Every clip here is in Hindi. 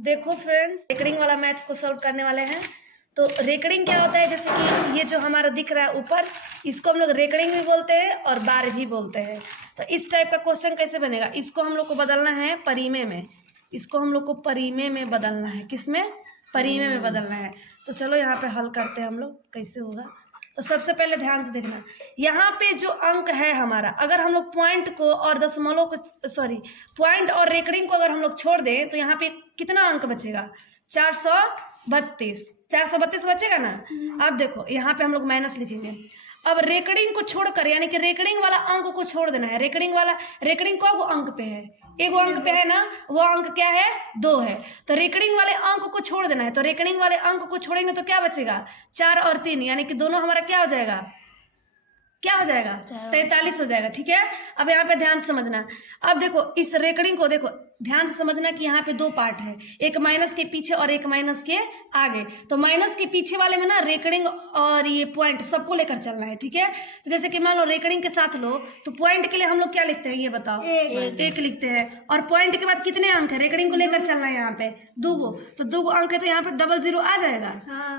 देखो फ्रेंड्स, रेकरिंग वाला मैथ को सॉल्व करने वाले हैं। तो रेकरिंग क्या होता है, जैसे कि ये जो हमारा दिख रहा है ऊपर, इसको हम लोग रेकरिंग भी बोलते हैं और बार भी बोलते हैं। तो इस टाइप का क्वेश्चन कैसे बनेगा, इसको हम लोग को बदलना है परिमे में। इसको हम लोग को परिमे में बदलना है। किसमें? परिमे में बदलना है। तो चलो यहाँ पे हल करते हैं हम लोग, कैसे होगा। तो सबसे पहले ध्यान से देखना, यहाँ पे जो अंक है हमारा, अगर हम लोग पॉइंट को और दशमलव को पॉइंट और रेकरिंग को अगर हम लोग छोड़ दें तो यहाँ पे कितना अंक बचेगा? 432। 432 बचेगा ना। अब देखो यहाँ पे हम लोग माइनस लिखेंगे। अब रेकरिंग को छोड़कर, यानी कि रेकरिंग वाला अंक को छोड़ देना है। रेकरिंग को अंक पे है, एक अंक पे है ना, वो अंक क्या है? 2 है। तो रेकरिंग वाले अंक को छोड़ देना है। तो रेकरिंग वाले अंक को छोड़ेंगे तो क्या बचेगा? 4 और 3, यानी कि दोनों हमारा क्या हो जाएगा? क्या हो जाएगा? 43 हो जाएगा। ठीक है, अब यहाँ पे ध्यान से समझना। अब देखो इस रेकरिंग को देखो ध्यान से समझना कि यहाँ पे 2 पार्ट है, एक माइनस के पीछे और एक माइनस के आगे। तो माइनस के पीछे वाले में ना रेकरिंग और ये पॉइंट सबको लेकर चलना है। ठीक है, तो जैसे कि मान लो रेकरिंग के साथ लो, तो पॉइंट के लिए हम लोग क्या लिखते हैं ये बताओ? एक लिखते हैं। और पॉइंट के बाद कितने अंक है? रेकरिंग को लेकर चलना है यहाँ पे 2 तो 2 अंक है, तो यहाँ पे 00 आ जाएगा।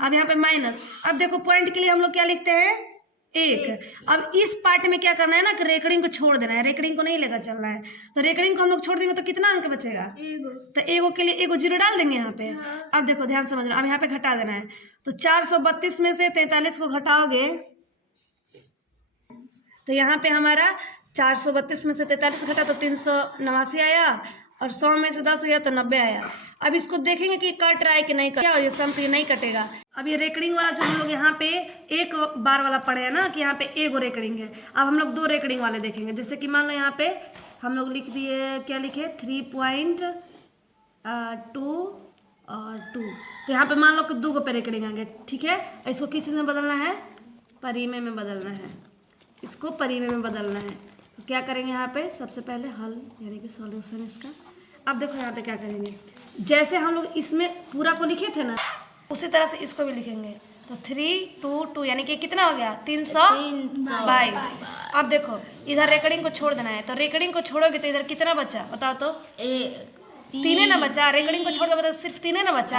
अब यहाँ पे माइनस। अब देखो पॉइंट के लिए हम लोग क्या लिखते हैं? 1। अब इस पार्ट में क्या करना है ना कि रेकरिंग को छोड़ देना है, रेकरिंग को नहीं लेकर चलना है। तो रेकरिंग को हम लोग छोड़ देंगे तो कितना अंक बचेगा? तो एगो के लिए एगो 0 डाल देंगे यहाँ पे। अब देखो ध्यान समझना, अब यहाँ पे घटा देना है। तो 432 में से 43 को घटाओगे तो यहाँ पे हमारा 432 में से 43 घटा तो 389 आया, और 100 में से 10 गया तो 90 आया। अब इसको देखेंगे कि कट रहा है कि नहीं कट। क्या हो, ये सम तो ये नहीं कटेगा। अब ये रेकरिंग वाला जो हम लोग यहाँ पे एक बार वाला पढ़े हैं ना कि यहाँ पे एगो रेकरिंग है, अब हम लोग 2 रेकरिंग वाले देखेंगे। जैसे कि मान लो यहाँ पे हम लोग लिख दिए, क्या लिखे? 3.2 और 2। तो यहाँ पे मान लो कि 2 पे रेकरिंग आएंगे। ठीक है, इसको किस चीज़ में बदलना है? परिमे में बदलना है। इसको परिमे में बदलना है। तो क्या करेंगे यहाँ पे? सबसे पहले हल, यानी कि सॉल्यूशन इसका। अब देखो यहाँ पे क्या करेंगे, जैसे हम लोग इसमें पूरा को लिखे थे ना, उसी तरह से इसको भी लिखेंगे। तो 3 2 2 यानी कि कितना हो गया? 322। अब देखो इधर रेकरिंग को छोड़ देना है। तो रेकरिंग को छोड़ोगे तो इधर कितना बचा बताओ तो? 3 ना बचा। रेकरिंग को छोड़ दोगे तो सिर्फ 3 ना बचा।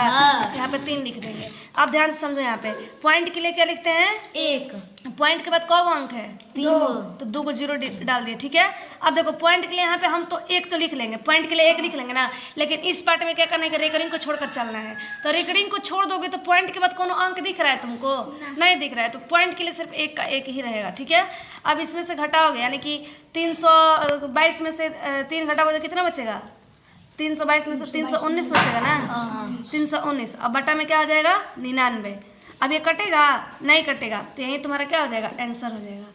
यहाँ पे 3 लिख देंगे। अब ध्यान से समझो, यहाँ पे पॉइंट के लिए क्या लिखते हैं? 1। पॉइंट के बाद कौन अंक है? 2। तो 2 को 0 डाल दिए। ठीक है, अब देखो पॉइंट के लिए यहाँ पे हम तो 1 तो लिख लेंगे, पॉइंट के लिए 1 लिख लेंगे ना, लेकिन इस पार्ट में क्या करना है कि रेकरिंग को छोड़कर चलना है। तो रेकरिंग को छोड़ दोगे तो पॉइंट के बाद कोनो अंक दिख रहा है तुमको? नहीं दिख रहा है। तो पॉइंट के लिए सिर्फ 1 का 1 ही रहेगा। ठीक है, अब इसमें से घटाओगे, यानी कि 322 में से 3 घटाओगे तो कितना बचेगा? 322 में से 319 बचेगा ना। 319। अब बटा में क्या हो जाएगा? 99। अब ये कटेगा? नहीं कटेगा। तो यही तुम्हारा क्या हो जाएगा? आंसर हो जाएगा।